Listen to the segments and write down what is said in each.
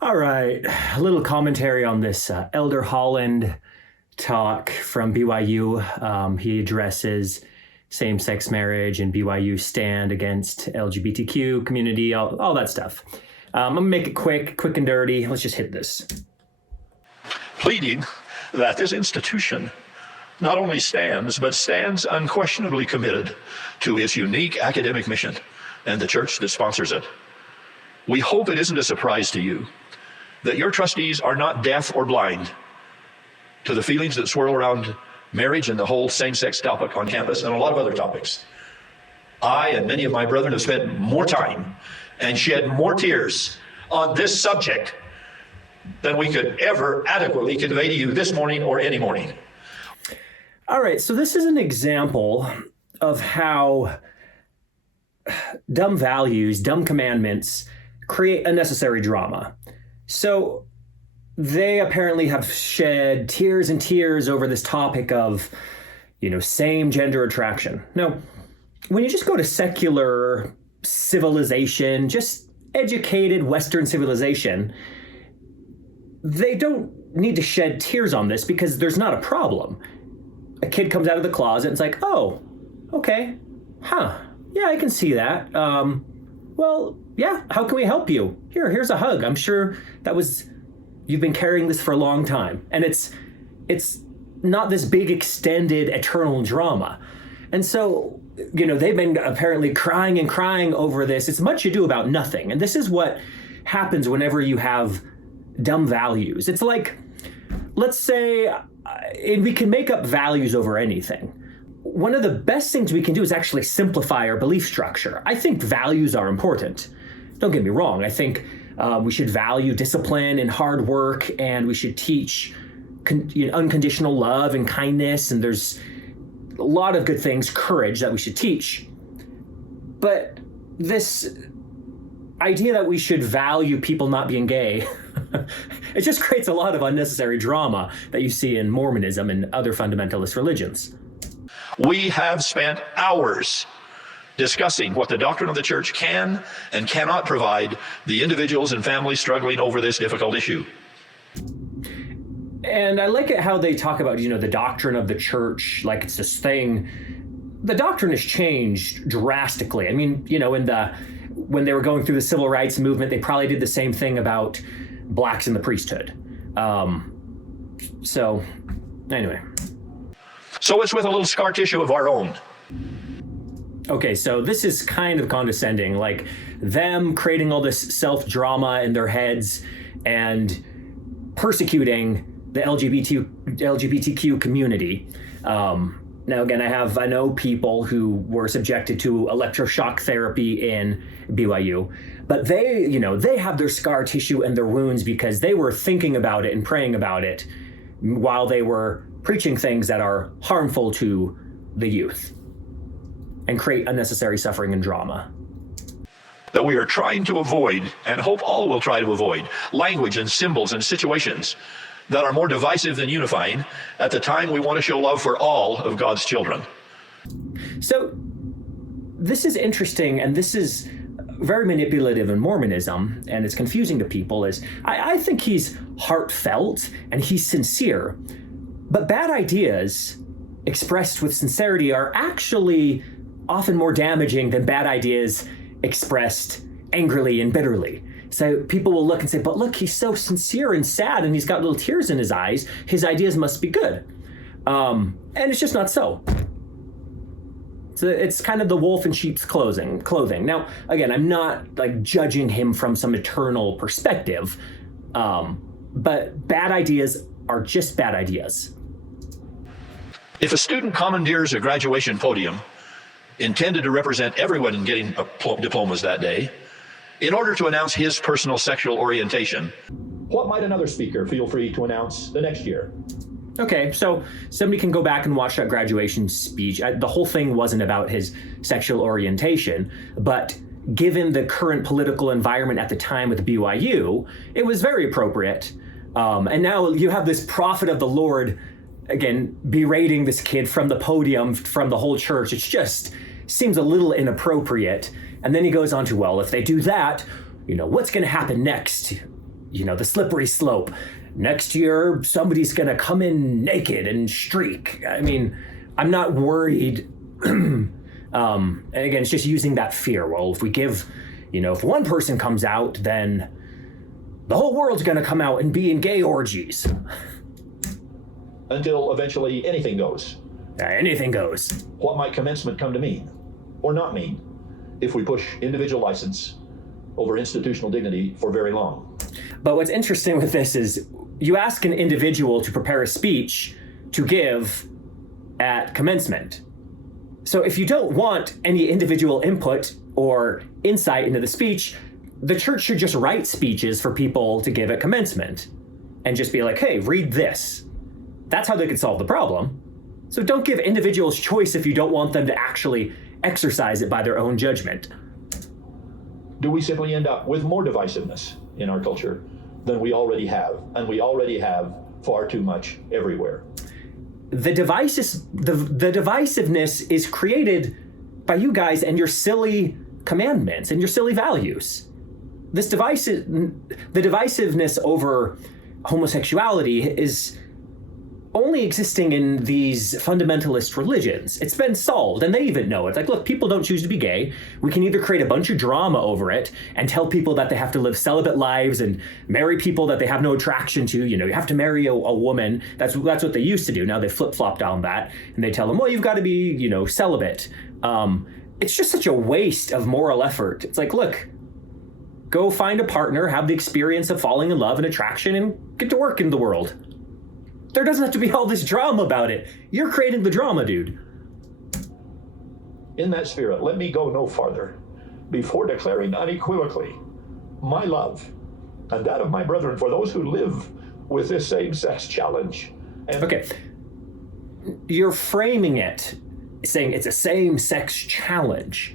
All right, a little commentary on this Elder Holland talk from BYU. He addresses same-sex marriage and BYU stand against LGBTQ community, all that stuff. I'm gonna make it quick and dirty. Let's just hit this. Pleading that this institution not only stands, but stands unquestionably committed to its unique academic mission and the church that sponsors it. We hope it isn't a surprise to you that your trustees are not deaf or blind to the feelings that swirl around marriage and the whole same-sex topic on campus and a lot of other topics. I and many of my brethren have spent more time and shed more tears on this subject than we could ever adequately convey to you this morning or any morning. All right, so this is an example of how dumb values, dumb commandments create unnecessary drama. So they apparently have shed tears and tears over this topic of, same gender attraction. Now, when you just go to secular civilization, just educated Western civilization, they don't need to shed tears on this because there's not a problem. A kid comes out of the closet and it's like, oh, okay, yeah, I can see that. Well, yeah, how can we help you? Here's a hug. I'm sure you've been carrying this for a long time. And it's not this big extended eternal drama. And so, they've been apparently crying and crying over this. It's much ado about nothing. And this is what happens whenever you have dumb values. It's like, let's say we can make up values over anything. One of the best things we can do is actually simplify our belief structure. I think values are important. Don't get me wrong. I think we should value discipline and hard work, and we should teach unconditional love and kindness, and there's a lot of good things, courage, that we should teach. But this idea that we should value people not being gay, it just creates a lot of unnecessary drama that you see in Mormonism and other fundamentalist religions. We have spent hours discussing what the doctrine of the church can and cannot provide the individuals and families struggling over this difficult issue. And I like it how they talk about, the doctrine of the church, like it's this thing. The doctrine has changed drastically. I mean, when they were going through the civil rights movement, they probably did the same thing about blacks in the priesthood. So anyway. So it's with a little scar tissue of our own. Okay, so this is kind of condescending, like them creating all this self-drama in their heads and persecuting the LGBTQ community. Now, again, I know people who were subjected to electroshock therapy in BYU, but they have their scar tissue and their wounds because they were thinking about it and praying about it while they were preaching things that are harmful to the youth and create unnecessary suffering and drama. That we are trying to avoid, and hope all will try to avoid, language and symbols and situations that are more divisive than unifying at the time we want to show love for all of God's children. So this is interesting, and this is very manipulative in Mormonism, and it's confusing to people. I think he's heartfelt and he's sincere, but bad ideas expressed with sincerity are actually often more damaging than bad ideas expressed angrily and bitterly. So people will look and say, but look, he's so sincere and sad and he's got little tears in his eyes. His ideas must be good. And it's just not so. So it's kind of the wolf in sheep's clothing. Now, again, I'm not judging him from some eternal perspective, but bad ideas are just bad ideas. If a student commandeers a graduation podium intended to represent everyone getting diplomas that day, in order to announce his personal sexual orientation, what might another speaker feel free to announce the next year? Okay, so somebody can go back and watch that graduation speech. The whole thing wasn't about his sexual orientation, but given the current political environment at the time with BYU, it was very appropriate. And now you have this prophet of the Lord, again, berating this kid from the podium, from the whole church. It just seems a little inappropriate. And then he goes on to, well, if they do that, what's going to happen next? the slippery slope. Next year, somebody's going to come in naked and streak. I mean, I'm not worried. And again, it's just using that fear. Well, if we give, if one person comes out, then the whole world's going to come out and be in gay orgies. Until eventually anything goes. Anything goes. What might commencement come to mean, or not mean, if we push individual license over institutional dignity for very long? But what's interesting with this is you ask an individual to prepare a speech to give at commencement. So if you don't want any individual input or insight into the speech, the church should just write speeches for people to give at commencement and just be like, hey, read this. That's how they could solve the problem. So don't give individuals choice if you don't want them to actually exercise it by their own judgment. Do we simply end up with more divisiveness in our culture than we already have, and we already have far too much everywhere? The divisiveness is created by you guys and your silly commandments and your silly values. The divisiveness over homosexuality is only existing in these fundamentalist religions. It's been solved, and they even know it. Like, look, people don't choose to be gay. We can either create a bunch of drama over it and tell people that they have to live celibate lives and marry people that they have no attraction to. You have to marry a woman. That's what they used to do. Now they flip-flopped on that, and they tell them, well, you've got to be, celibate. It's just such a waste of moral effort. It's like, look, go find a partner, have the experience of falling in love and attraction, and get to work in the world. There doesn't have to be all this drama about it. You're creating the drama, dude. In that spirit, let me go no farther before declaring unequivocally my love and that of my brethren for those who live with this same-sex challenge. Okay. You're framing it, saying it's a same-sex challenge.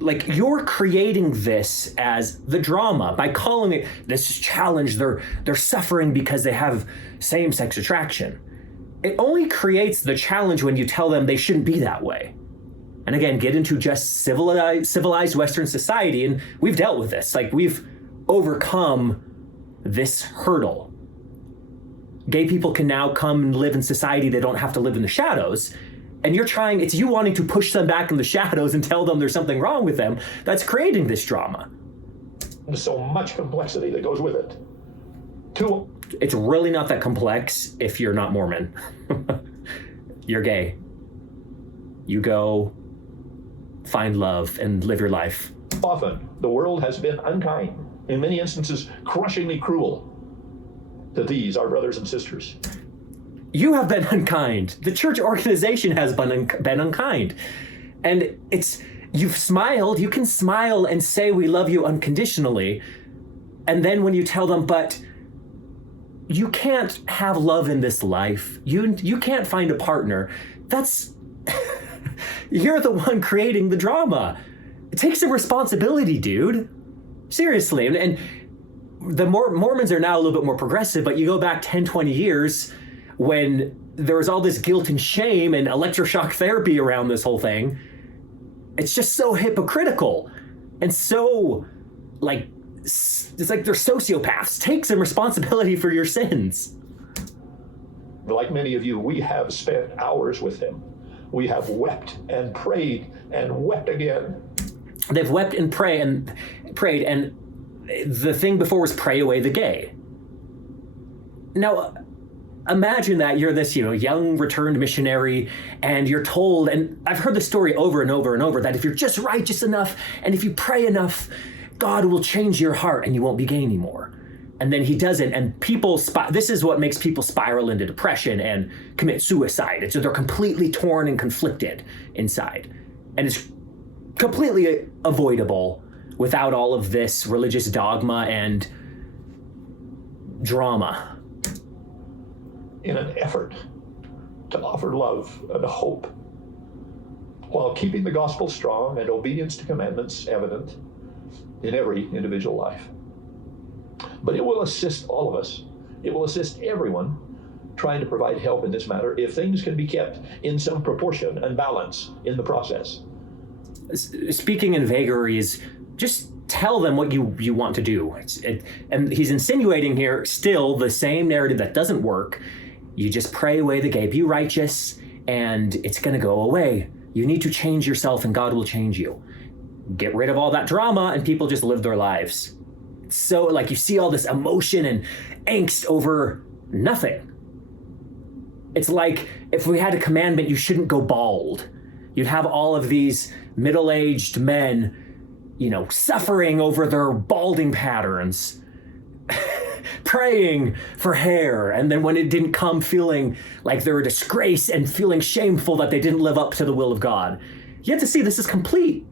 Like, you're creating this as the drama by calling it this challenge. They're suffering because they have same-sex attraction. It only creates the challenge when you tell them they shouldn't be that way. And again, get into just civilized Western society, and we've dealt with this. Like, we've overcome this hurdle. Gay people can now come and live in society. They don't have to live in the shadows. And it's you wanting to push them back in the shadows and tell them there's something wrong with them that's creating this drama. There's so much complexity that goes with it. It's really not that complex if you're not Mormon. You're gay. You go find love and live your life. Often, the world has been unkind, in many instances, crushingly cruel to these, our brothers and sisters. You have been unkind. The church organization has been unkind. And you've smiled. You can smile and say we love you unconditionally. And then when you tell them, but you can't have love in this life. You can't find a partner. You're the one creating the drama. Take some responsibility, dude. Seriously. And the Mormons are now a little bit more progressive, but you go back 10, 20 years when there was all this guilt and shame and electroshock therapy around this whole thing. It's just so hypocritical and so, it's like they're sociopaths. Take some responsibility for your sins. Like many of you, we have spent hours with him. We have wept and prayed and wept again. They've wept and prayed, and the thing before was pray away the gay. Now, imagine that you're this, young returned missionary, and you're told, and I've heard the story over and over and over, that if you're just righteous enough, and if you pray enough, God will change your heart and you won't be gay anymore. And then he doesn't, and this is what makes people spiral into depression and commit suicide. And so they're completely torn and conflicted inside. And it's completely avoidable without all of this religious dogma and drama. In an effort to offer love and hope, while keeping the gospel strong and obedience to commandments evident in every individual life. But it will assist all of us. It will assist everyone trying to provide help in this matter if things can be kept in some proportion and balance in the process. Speaking in vagaries, just tell them what you want to do. And he's insinuating here still the same narrative that doesn't work. You just pray away the gay, be righteous, and it's going to go away. You need to change yourself and God will change you. Get rid of all that drama and people just live their lives. So like you see all this emotion and angst over nothing. It's like if we had a commandment, you shouldn't go bald. You'd have all of these middle-aged men, suffering over their balding patterns, praying for hair, and then when it didn't come, feeling like they're a disgrace and feeling shameful that they didn't live up to the will of God. You have to see this is complete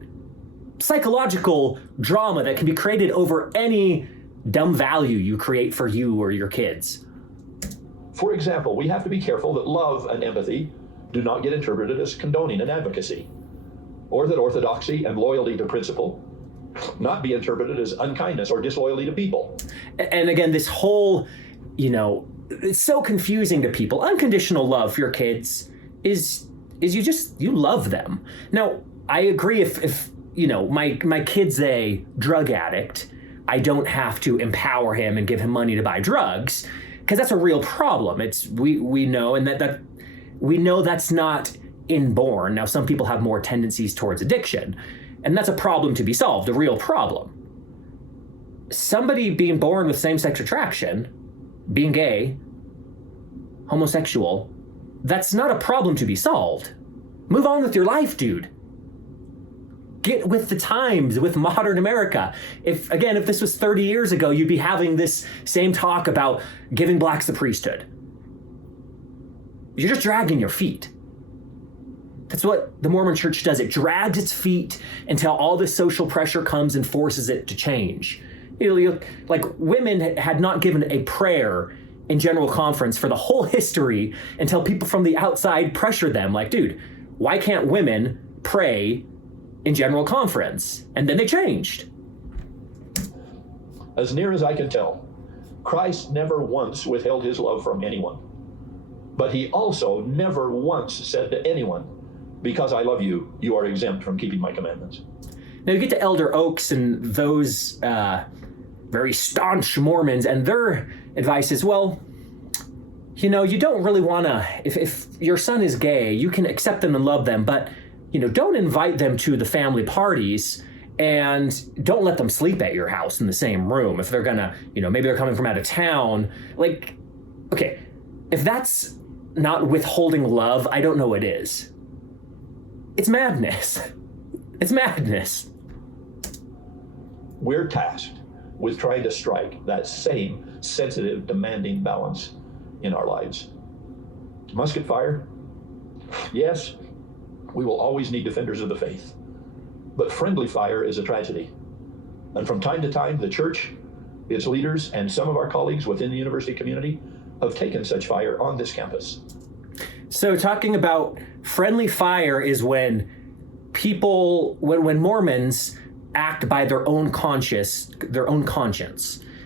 psychological drama that can be created over any dumb value you create for you or your kids. For example, we have to be careful that love and empathy do not get interpreted as condoning and advocacy, or that orthodoxy and loyalty to principle not be interpreted as unkindness or disloyalty to people. And again, this whole, it's so confusing to people. Unconditional love for your kids is you love them. Now, I agree if my kid's a drug addict, I don't have to empower him and give him money to buy drugs, because that's a real problem. We know, and that we know that's not inborn. Now, some people have more tendencies towards addiction, and that's a problem to be solved, a real problem. Somebody being born with same-sex attraction, being gay, homosexual, that's not a problem to be solved. Move on with your life, dude. Get with the times, with modern America. If this was 30 years ago, you'd be having this same talk about giving blacks the priesthood. You're just dragging your feet. That's what the Mormon church does. It drags its feet until all this social pressure comes and forces it to change. Like women had not given a prayer in General Conference for the whole history until people from the outside pressured them. Like, dude, why can't women pray in General Conference? And then they changed. As near as I can tell, Christ never once withheld his love from anyone. But he also never once said to anyone, because I love you, you are exempt from keeping my commandments. Now you get to Elder Oaks and those very staunch Mormons, and their advice is, well, you don't really want to, if your son is gay, you can accept them and love them, but, don't invite them to the family parties and don't let them sleep at your house in the same room. If they're gonna, maybe they're coming from out of town. Like, okay, if that's not withholding love, I don't know what is. It's madness. It's madness. We're tasked with trying to strike that same sensitive, demanding balance in our lives. Musket fire? Yes, we will always need defenders of the faith. But friendly fire is a tragedy. And from time to time, the church, its leaders, and some of our colleagues within the university community have taken such fire on this campus. So talking about friendly fire is when when Mormons act by their own conscience.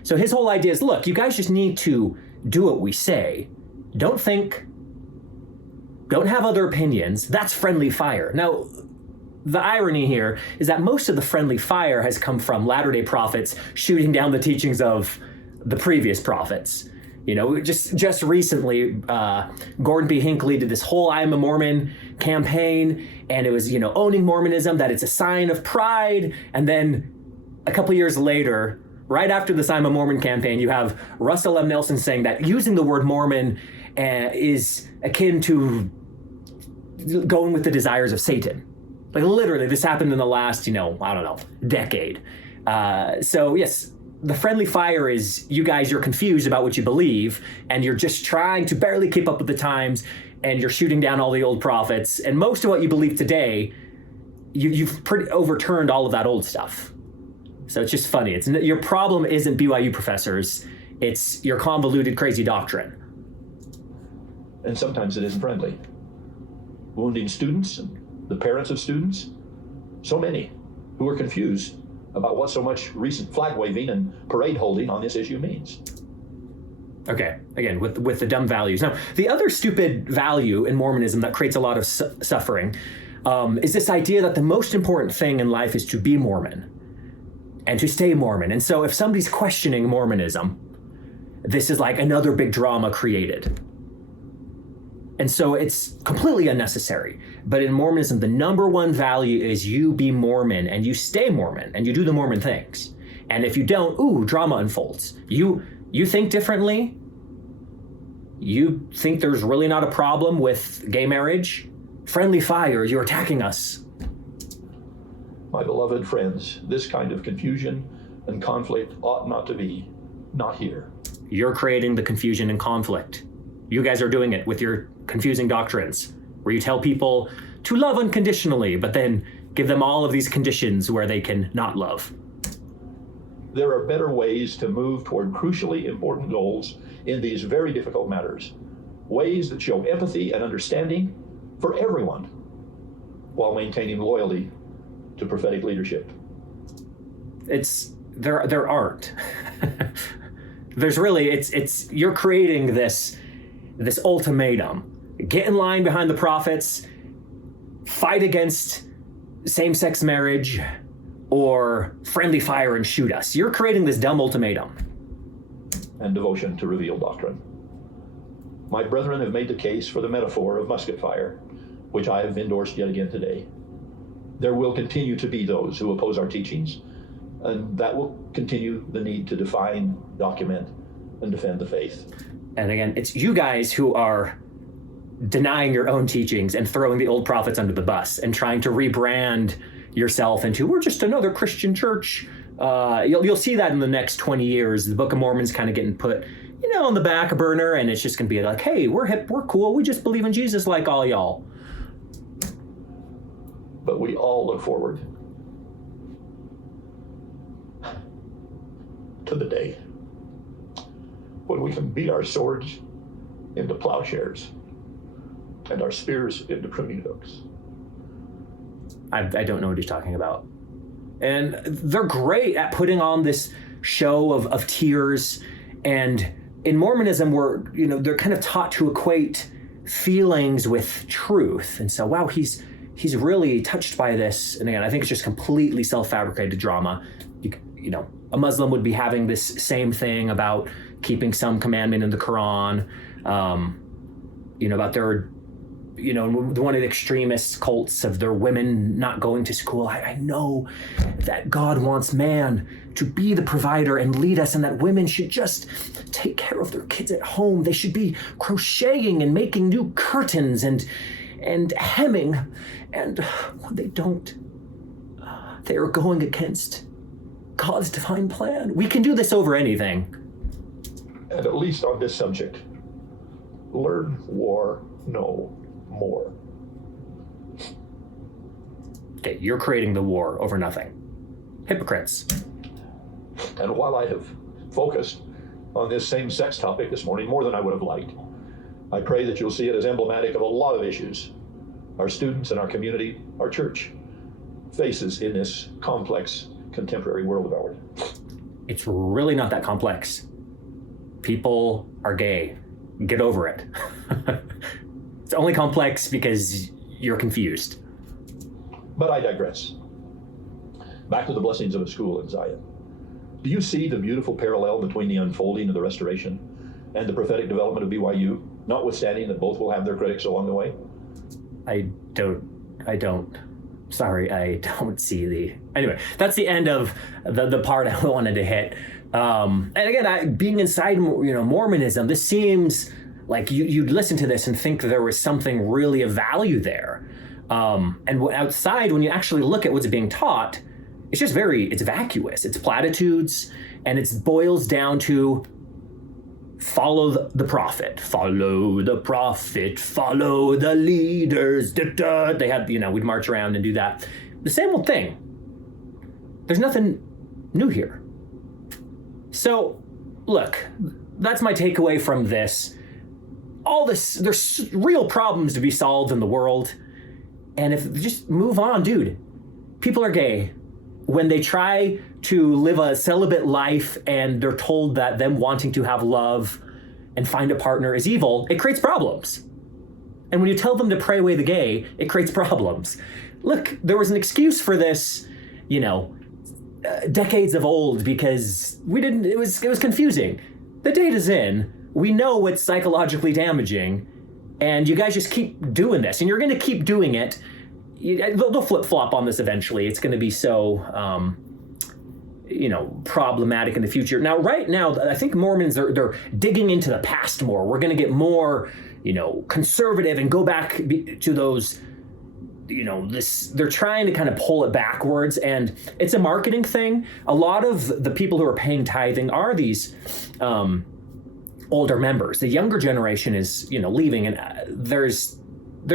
So his whole idea is, look, you guys just need to do what we say. Don't think, don't have other opinions. That's friendly fire. Now, the irony here is that most of the friendly fire has come from Latter-day Prophets shooting down the teachings of the previous prophets. Just recently, Gordon B. Hinckley did this whole I'm a Mormon campaign, and it was, owning Mormonism, that it's a sign of pride. And then a couple years later, right after this I'm a Mormon campaign, you have Russell M. Nelson saying that using the word Mormon is akin to going with the desires of Satan. Like literally, this happened in the last, decade. So yes, the friendly fire is you guys, you're confused about what you believe, and you're just trying to barely keep up with the times, and you're shooting down all the old prophets. And most of what you believe today, you've overturned all of that old stuff. So it's just funny. Your problem isn't BYU professors. It's your convoluted, crazy doctrine. And sometimes it isn't friendly. Wounding students and the parents of students. So many who are confused about what so much recent flag waving and parade holding on this issue means. Okay, again, with the dumb values. Now, the other stupid value in Mormonism that creates a lot of suffering is this idea that the most important thing in life is to be Mormon. and to stay Mormon. And so if somebody's questioning Mormonism, this is like another big drama created. And so it's completely unnecessary. But in Mormonism, the number one value is you be Mormon and you stay Mormon and you do the Mormon things. And if you don't, drama unfolds. You think differently? You think there's really not a problem with gay marriage? Friendly fire, you're attacking us. My beloved friends, this kind of confusion and conflict ought not to be, not here. You're creating the confusion and conflict. You guys are doing it with your confusing doctrines, where you tell people to love unconditionally, but then give them all of these conditions where they can not love. There are better ways to move toward crucially important goals in these very difficult matters. Ways that show empathy and understanding for everyone, while maintaining loyalty to prophetic leadership. There aren't. There's really, you're creating this ultimatum. Get in line behind the prophets, fight against same-sex marriage, or friendly fire and shoot us. You're creating this dumb ultimatum. And devotion to revealed doctrine. My brethren have made the case for the metaphor of musket fire, which I have endorsed yet again today. There will continue to be those who oppose our teachings, and that will continue the need to define, document, and defend the faith. And again, it's you guys who are denying your own teachings and throwing the old prophets under the bus and trying to rebrand yourself into, we're just another Christian church. You'll see that in the next 20 years. The Book of Mormon's kind of getting put, on the back burner, and it's just going to be like, hey, we're hip, we're cool, we just believe in Jesus like all y'all. But we all look forward to the day when we can beat our swords into plowshares and our spears into pruning hooks. I don't know what he's talking about. And they're great at putting on this show of tears. And in Mormonism, they're kind of taught to equate feelings with truth. And so, wow, he's really touched by this. And again, I think it's just completely self-fabricated drama. A Muslim would be having this same thing about keeping some commandment in the Quran, about their, one of the extremist cults of their women not going to school. I know that God wants man to be the provider and lead us, and that women should just take care of their kids at home. They should be crocheting and making new curtains and hemming. And when they don't, they are going against God's divine plan. We can do this over anything. And at least on this subject, learn war, know more. Okay, you're creating the war over nothing. Hypocrites. And while I have focused on this same-sex topic this morning more than I would have liked, I pray that you'll see it as emblematic of a lot of issues our students and our community, our church, faces in this complex contemporary world of ours. It's really not that complex. People are gay. Get over it. It's only complex because you're confused. But I digress. Back to the blessings of a school in Zion. Do you see the beautiful parallel between the unfolding of the restoration and the prophetic development of BYU, notwithstanding that both will have their critics along the way? I don't. Sorry, I don't see the... Anyway, that's the end of the part I wanted to hit. And again, being inside, Mormonism, this seems like you'd listen to this and think there was something really of value there. And outside, when you actually look at what's being taught, it's just it's vacuous. It's platitudes, and it boils down to follow the prophet, follow the prophet, follow the leaders. Da, da. They had, we'd march around and do that. The same old thing. There's nothing new here. So, look, that's my takeaway from this. All this, there's real problems to be solved in the world. And if just move on, dude. People are gay. When they try to live a celibate life and they're told that them wanting to have love and find a partner is evil, it creates problems. And when you tell them to pray away the gay, it creates problems. Look, there was an excuse for this, decades of old because it was confusing. The data's in. We know what's psychologically damaging, and you guys just keep doing this, and you're going to keep doing it. They'll flip-flop on this eventually. It's going to be so, problematic in the future. Now, right now, I think Mormons they're digging into the past more. We're going to get more, conservative and go back to those. They're trying to kind of pull it backwards, and it's a marketing thing. A lot of the people who are paying tithing are these older members. The younger generation is, leaving, and they're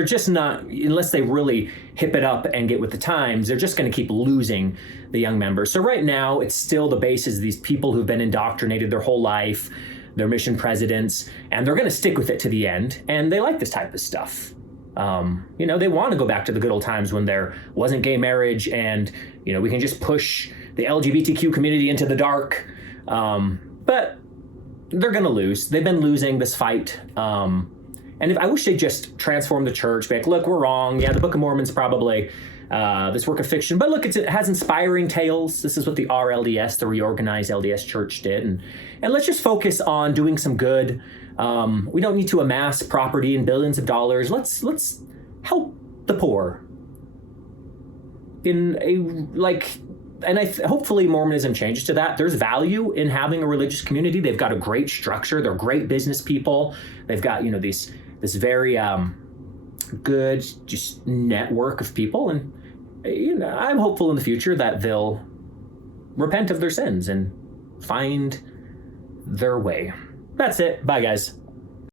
just not, unless they really hip it up and get with the times, they're just going to keep losing the young members. So right now, it's still the base is these people who've been indoctrinated their whole life, their mission presidents, and they're going to stick with it to the end, and they like this type of stuff. They want to go back to the good old times when there wasn't gay marriage and, we can just push the LGBTQ community into the dark. But they're going to lose. They've been losing this fight. And I wish they'd just transform the church, be like, look, we're wrong. Yeah, the Book of Mormon's probably this work of fiction. But look, it has inspiring tales. This is what the RLDS, the reorganized LDS church, did. And let's just focus on doing some good. We don't need to amass property and billions of dollars. Let's help the poor hopefully Mormonism changes to that. There's value in having a religious community. They've got a great structure. They're great business people. They've got, this very good just network of people. And, I'm hopeful in the future that they'll repent of their sins and find their way. That's it. Bye, guys.